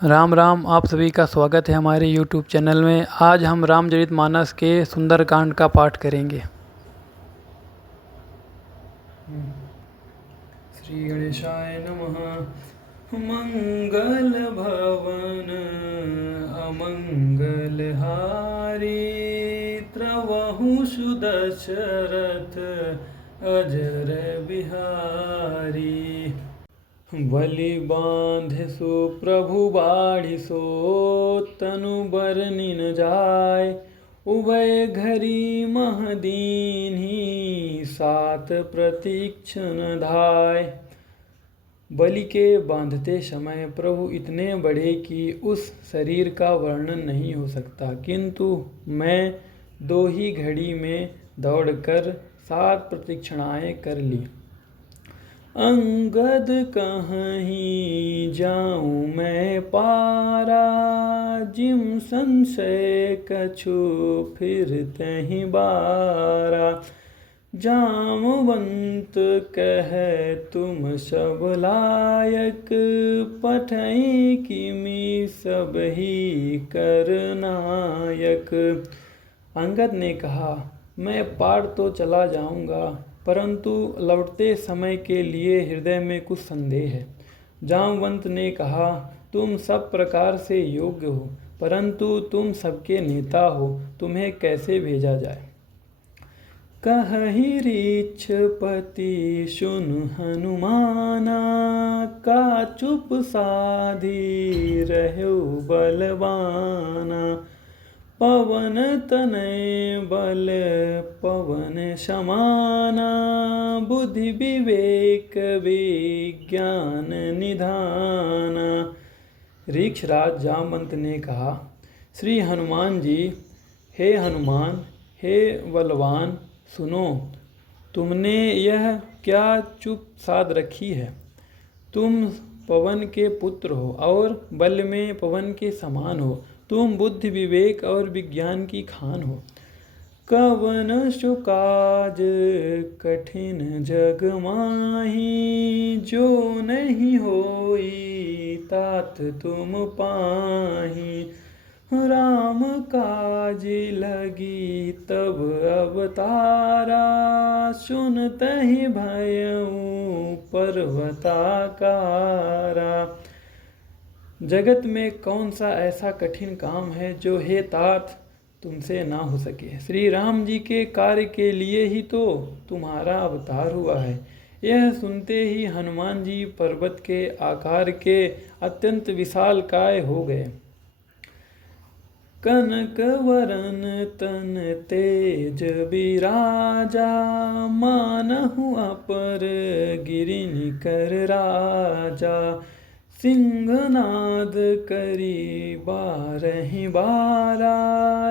राम राम। आप सभी का स्वागत है हमारे YouTube चैनल में। आज हम रामचरितमानस के सुंदरकांड का पाठ करेंगे। श्री गणेशाय नमः। मंगल भवन अमंगल हारी, त्रवहु सुदशरथ अजर बिहारी। बलि बांधे सो प्रभु बाढ़ि सो, तनु बरनि न जाय। उभय घरी मह दीन्ही, सात प्रतीक्षण धाय। बलि के बांधते समय प्रभु इतने बड़े कि उस शरीर का वर्णन नहीं हो सकता, किंतु मैं 2 ही घड़ी में दौड़कर 7 प्रतीक्षणाएं कर ली। अंगद कहीं जाऊं मैं पारा, जिम संशय कछु फिर तहि बारा। जामवंत कह तुम सब लायक, पठई किमि सब ही कर नायक। अंगद ने कहा, मैं पार तो चला जाऊंगा, परंतु लौटते समय के लिए हृदय में कुछ संदेह है। जामवंत ने कहा, तुम सब प्रकार से योग्य हो, परंतु तुम सबके नेता हो, तुम्हें कैसे भेजा जाए। कहि रीछपति सुन हनुमाना, का चुप साधी रहो बलवाना। पवन तनय बल पवन समाना, बुद्धि विवेक विज्ञान निधाना। ऋक्षराज जामवंत ने कहा, श्री हनुमान जी, हे हनुमान, हे बलवान, सुनो। तुमने यह क्या चुप साध रखी है। तुम पवन के पुत्र हो और बल में पवन के समान हो। तुम बुद्धि विवेक और विज्ञान की खान हो। कवन सो काज कठिन जग माही, जो नहीं होई तात तुम पाही। राम काज लगी तब अवतारा, सुनतहि भयउ पर्वताकारा। जगत में कौन सा ऐसा कठिन काम है जो हे तात तुमसे ना हो सके। श्री राम जी के कार्य के लिए ही तो तुम्हारा अवतार हुआ है। यह सुनते ही हनुमान जी पर्वत के आकार के अत्यंत विशालकाय हो गए। कनक वरन तन तेज बिराजा, मानहु अपर गिरि निकर राजा। सिंहनाद करी बारहि बारा,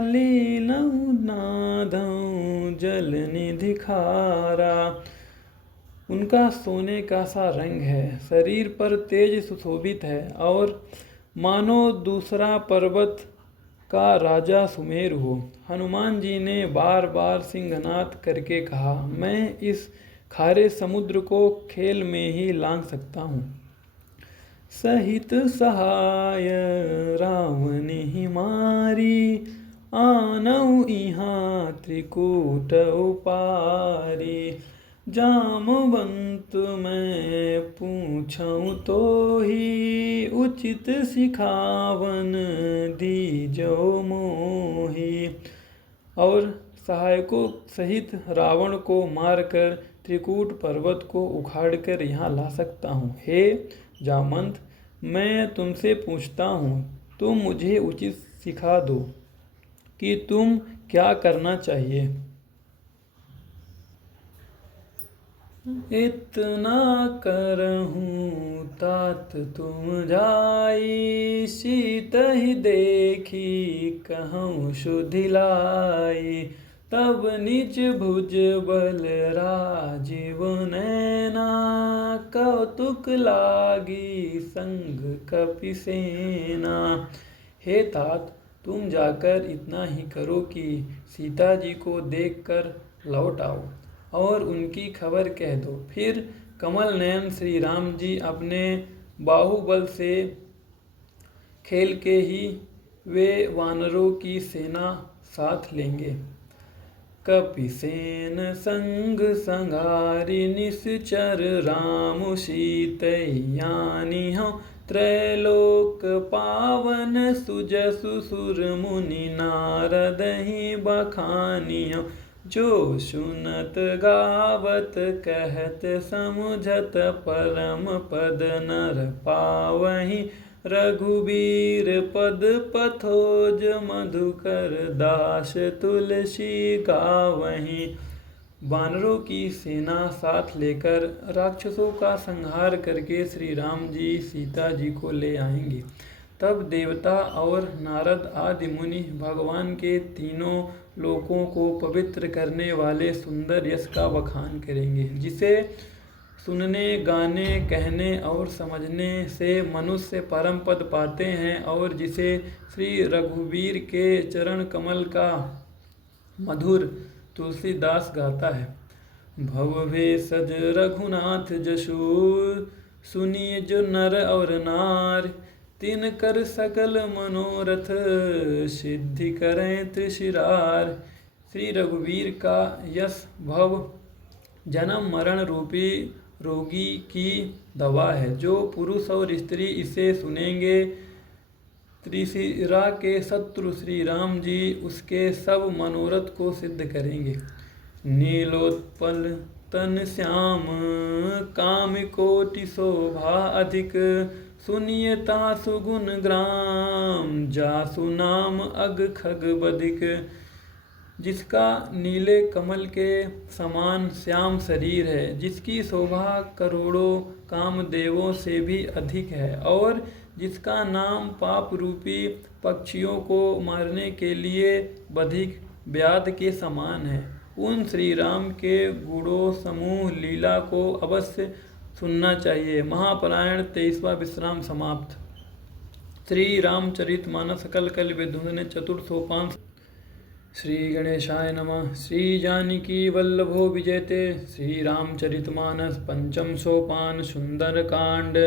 लीलहु नादहु जल निधि खारा। उनका सोने का सा रंग है, शरीर पर तेज सुशोभित है और मानो दूसरा पर्वत का राजा सुमेरु हो। हनुमान जी ने बार बार सिंहनाद करके कहा, मैं इस खारे समुद्र को खेल में ही लांघ सकता हूँ। सहित सहाय रावण ही मारी, आनऊ इहाँ त्रिकूट उपारी। जामवंत मैं पूछऊँ तो ही, उचित सिखावन दीजो मोही। और सहायकों सहित रावण को मारकर त्रिकूट पर्वत को उखाड़कर यहाँ ला सकता हूँ। हे जामवंत, मैं तुमसे पूछता हूँ, तुम मुझे उचित सिखा दो कि तुम क्या करना चाहिए। इतना करहूँ तात तुम जाई, सीत ही देखी कहूँ सुधिलाई। तब निज भुज बल राजीव नैना, कौतुक लागी संग कपिसेना। हे तात, तुम जाकर इतना ही करो कि सीता जी को देखकर लौट आओ और उनकी खबर कह दो। फिर कमल नयन श्री राम जी अपने बाहुबल से खेल के ही वे वानरों की सेना साथ लेंगे। कपिसेन संग संहारी निश्चर राम सीतयानी हूँ त्रैलोक पावन सुजसु सुर मुनि नारद ही बखानियो जो सुनत गावत कहत समुझत परम पद नर पावहि रघुबीर पद पथोज मधुकर दास तुलसी गावहि। वानरों की सेना साथ लेकर राक्षसों का संहार करके श्री राम जी सीता जी को ले आएंगे। तब देवता और नारद आदि मुनि भगवान के तीनों लोकों को पवित्र करने वाले सुंदर यश का बखान करेंगे, जिसे सुनने, गाने, कहने और समझने से मनुष्य परम पद पाते हैं और जिसे श्री रघुवीर के चरण कमल का मधुर तुलसीदास गाता है। भव भेषज रघुनाथ जसु सुनिए जो नर और नार तिन कर सकल मनोरथ सिद्धि करें त्रिशिरार। श्री रघुवीर का यश भव जन्म मरण रूपी रोगी की दवा है। जो पुरुष और स्त्री इसे सुनेंगे, त्रिशिरा के शत्रु श्री राम जी उसके सब मनोरथ को सिद्ध करेंगे। नीलोत्पल तन श्याम काम कोटि शोभा अधिक सुनिए तासु गुण ग्राम जासु नाम अग खग बधिक। जिसका नीले कमल के समान श्याम शरीर है, जिसकी शोभा करोड़ों कामदेवों से भी अधिक है और जिसका नाम पाप रूपी पक्षियों को मारने के लिए बधिक व्याध के समान है, उन श्री राम के गुणों समूह लीला को अवश्य सुनना चाहिए। महापरायण 23वां विश्राम समाप्त। श्री रामचरितमानस सकल कल विध्वंसने चतुर्थ सोपान। श्री गणेशाय नमः। श्री जानकी वल्लभो विजयते। श्री रामचरितमानस पंचम सोपान सुंदर कांड।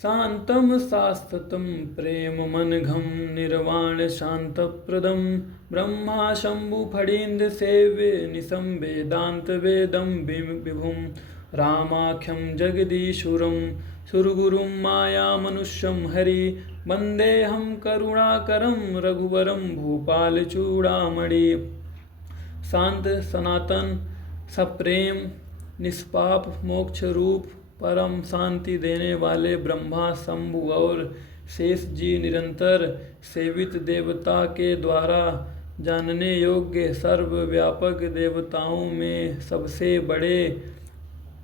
शांतम शाश्वतम प्रेम मनघम निर्वाण शांतप्रदम ब्रह्मा शंभु फणीन्द्र सेव्य निशम वेदांत वेदम विभुम रामाख्यम जगदीशुरम सुरगुरुम माया मनुष्यम हरि वंदेहम करुणाकरम रघुवरम भूपाल चूड़ामणि। शांत सनातन सप्रेम निष्पाप मोक्ष रूप परम शांति देने वाले ब्रह्मा शंभु और शेष जी निरंतर सेवित देवता के द्वारा जानने योग्य सर्वव्यापक देवताओं में सबसे बड़े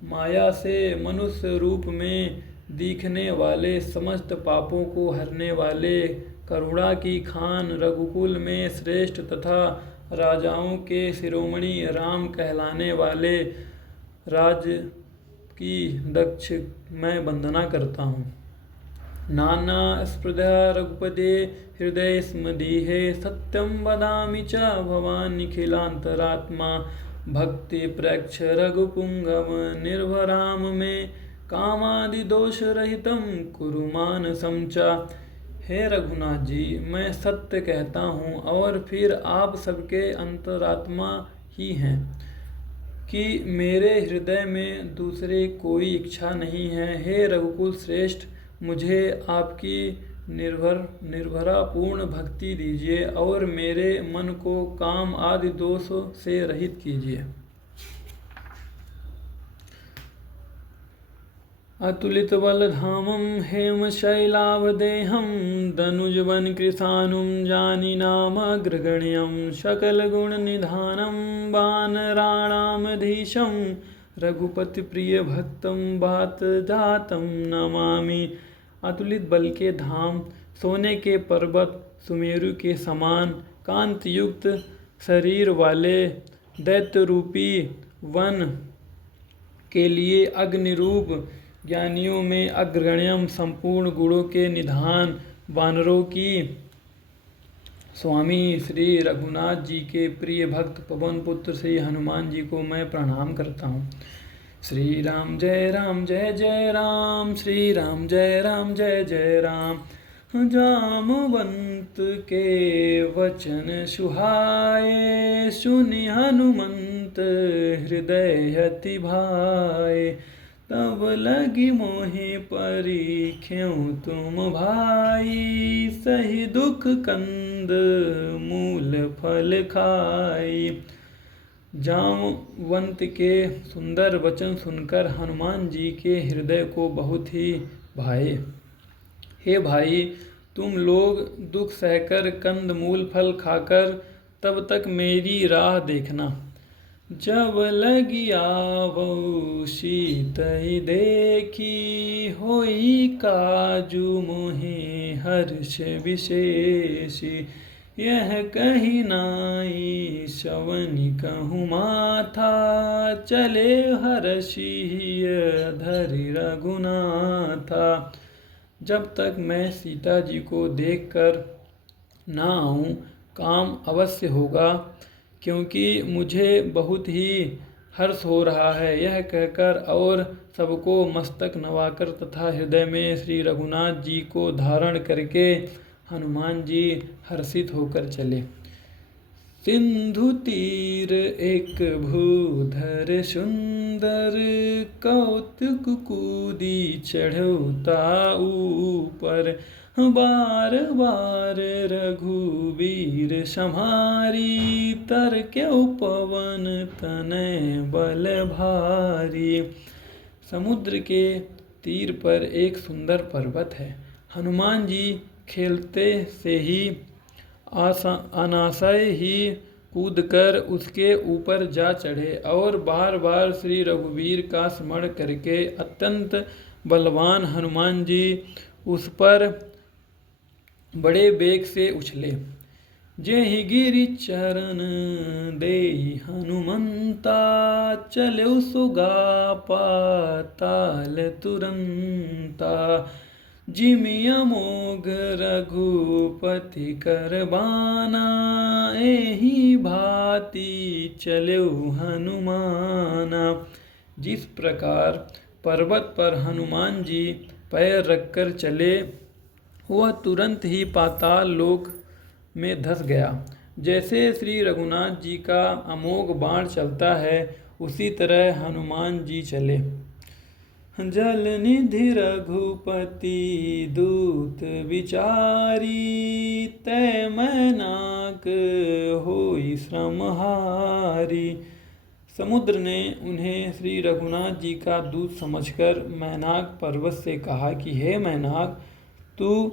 माया से मनुष्य रूप में दिखने वाले समस्त पापों को हरने वाले करुणा की खान रघुकुल में श्रेष्ठ तथा राजाओं के शिरोमणि राम कहलाने वाले राज की दक्ष मैं वंदना करता हूँ। नाना स्पृधा रघुपदे हृदय स्मदीहे सत्यम वदामि च भवान् निखिलांतरात्मा भक्ति प्रेक्ष रघुपुंगव निर्भराम में कामादि दोष रहितम कुरुमान समचा। हे रघुनाथ जी, मैं सत्य कहता हूँ और फिर आप सबके अंतरात्मा ही हैं कि मेरे हृदय में दूसरे कोई इच्छा नहीं है। हे रघुकुल श्रेष्ठ, मुझे आपकी निर्भरा पूर्ण भक्ति दीजिए और मेरे मन को काम आदि दोषों से रहित कीजिए। अतुलित बलधामं हेम शैलावदेहं दनुजवन कृशानुं जानीनामग्रगण्यं सकल गुण निधानं वानराणामधीशं रघुपति प्रिय भक्तं बात जातं नमामि। अतुलित बल के धाम, सोने के पर्वत, सुमेरु के समान कांति युक्त शरीर वाले दैत्य रूपी वन के लिए अग्निरूप ज्ञानियों में अग्रगण्यम संपूर्ण गुणों के निधान वानरों की स्वामी श्री रघुनाथ जी के प्रिय भक्त पवन पुत्र श्री हनुमान जी को मैं प्रणाम करता हूँ। श्री राम जय जय राम, श्री राम जय जय राम। जामवंत के वचन सुहाए, सुनि हनुमंत हृदय अति भाए। तब लगी मोहि परीख्यों तुम भाई, सही दुख कंद मूल फल खाई। जामवंत के सुंदर वचन सुनकर हनुमान जी के हृदय को बहुत ही भाए। हे भाई, तुम लोग दुख सहकर कंद मूल फल खाकर तब तक मेरी राह देखना। जब लगी आवऊ सीतई देखी, होई काजू मोहि हर्ष विशेषी। यह कही नाई श्रवनि कहूँ माथा, चले हर्षिय धरि रघुनाथा। जब तक मैं सीता जी को देखकर ना आऊँ काम अवश्य होगा, क्योंकि मुझे बहुत ही हर्ष हो रहा है। यह कहकर और सबको मस्तक नवाकर तथा हृदय में श्री रघुनाथ जी को धारण करके हनुमान जी हर्षित होकर चले। सिंधु तीर एक भूधर सुंदर, कौतुक कूदी चढ़ौता ऊपर। बार बार रघुवीर सम्हारी, तरक्यौ पवन तनय बल भारी। समुद्र के तीर पर एक सुंदर पर्वत है। हनुमान जी खेलते से ही अनासय ही कूदकर उसके ऊपर जा चढ़े और बार बार श्री रघुवीर का स्मरण करके अत्यंत बलवान हनुमान जी उस पर बड़े वेग से उछले। जेहि गिरि चरण देई हनुमंता, चले सुगा पाताल तुरंता। जिमि अमोघ रघुपति कर बाना, एहि भांति चलेउ हनुमाना। जिस प्रकार पर्वत पर हनुमान जी पैर रखकर चले, वह तुरंत ही पाताल लोक में धंस गया। जैसे श्री रघुनाथ जी का अमोघ बाण चलता है, उसी तरह हनुमान जी चले। जल निधि रघुपति दूत विचारी, तै मैनाक होई श्रमहारी। समुद्र ने उन्हें श्री रघुनाथ जी का दूत समझकर मैनाक पर्वत से कहा कि हे मैनाक, तू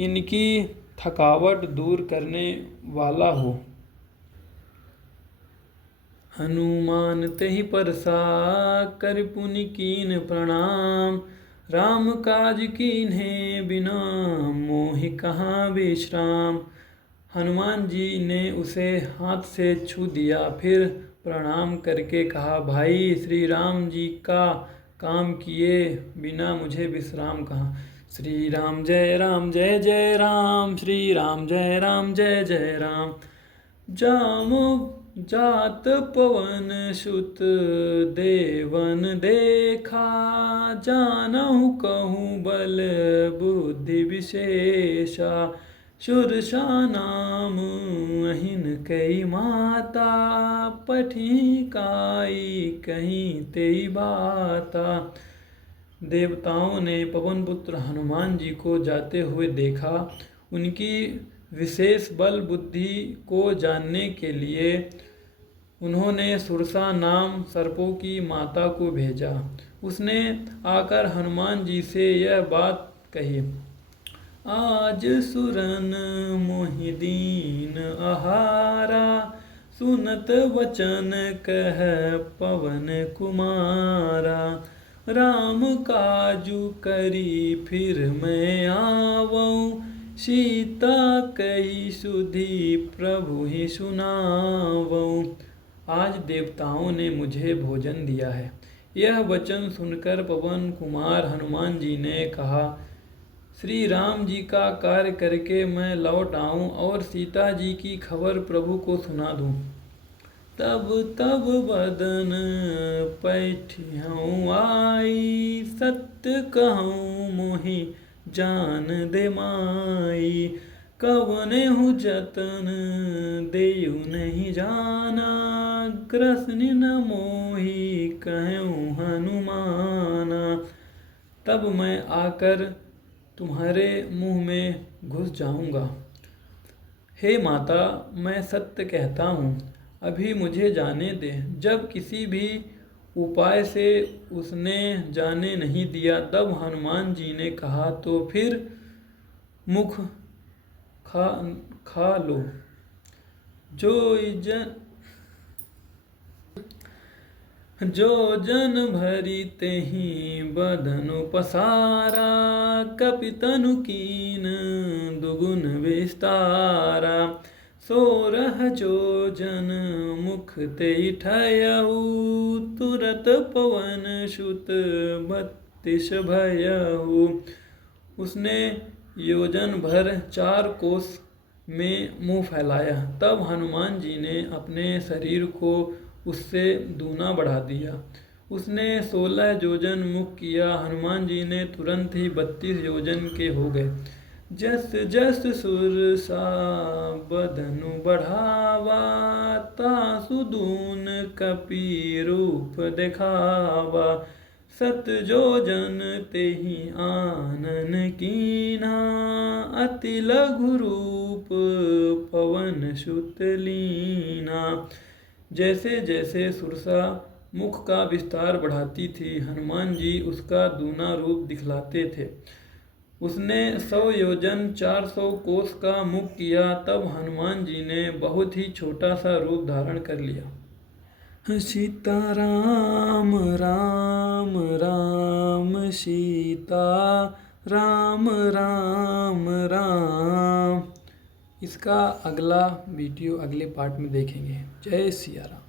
इनकी थकावट दूर करने वाला हो। हनुमान तेहि परसा कर पुनि कीन प्रणाम, राम काज कीन्हे बिना मोहि कहाँ विश्राम। हनुमान जी ने उसे हाथ से छू दिया, फिर प्रणाम करके कहा, भाई श्री राम जी का काम किए बिना मुझे विश्राम कहाँ। श्री राम जय राम, श्री राम जय जय राम। जात पवन सुत देवन देखा, जानहु कहूँ बल बुद्धि विशेषा। सुरसा नाम अहिन कई माता, पठी काई कहीं तेई बाता। देवताओं ने पवन पुत्र हनुमान जी को जाते हुए देखा। उनकी विशेष बल बुद्धि को जानने के लिए उन्होंने सुरसा नाम सर्पों की माता को भेजा। उसने आकर हनुमान जी से यह बात कही, आज सुरन मोहि दीन आहारा, सुनत वचन कह पवन कुमारा। राम काजू करी फिर मैं आवऊँ, सीता कही सुधी प्रभु ही सुनावऊँ। आज देवताओं ने मुझे भोजन दिया है। यह वचन सुनकर पवन कुमार हनुमान जी ने कहा, श्री राम जी का कार्य करके मैं लौट आऊं और सीता जी की खबर प्रभु को सुना दूं। तब बदन पैठियऊँ आई, सत्य कहूँ मोहि जान दे माई। कवने हूँ जतन देयु नहीं जाना, कृष्ण न मोहि कहूँ हनुमाना। तब मैं आकर तुम्हारे मुँह में घुस जाऊँगा। हे माता, मैं सत्य कहता हूँ, अभी मुझे जाने दे। जब किसी भी उपाय से उसने जाने नहीं दिया, तब हनुमान जी ने कहा, तो फिर मुख खा लो। जो जन भरी तेहि बदनु पसारा, कपितनु कीन दुगुन विस्तारा। 16 जोजन मुख ते ठयऊ, तुरत पवन सुत 32 भयऊ। उसने योजन भर 4 कोस में मुंह फैलाया। तब हनुमान जी ने अपने शरीर को उससे दूना बढ़ा दिया। उसने 16 योजन मुख किया। हनुमान जी ने तुरंत ही 32 योजन के हो गए। जस जस सुरसा बदनु बढ़ावा, तासु दून कपि रूप दिखावा। 7 योजन तेहि आनन कीना, अति लघु रूप पवन सुत लीना। जैसे जैसे सुरसा मुख का विस्तार बढ़ाती थी, हनुमान जी उसका दूना रूप दिखलाते थे। उसने 100 योजन 400 कोस का मुख किया। तब हनुमान जी ने बहुत ही छोटा सा रूप धारण कर लिया। सीता राम राम राम सीता राम राम राम। इसका अगला वीडियो अगले पार्ट में देखेंगे। जय सिया राम।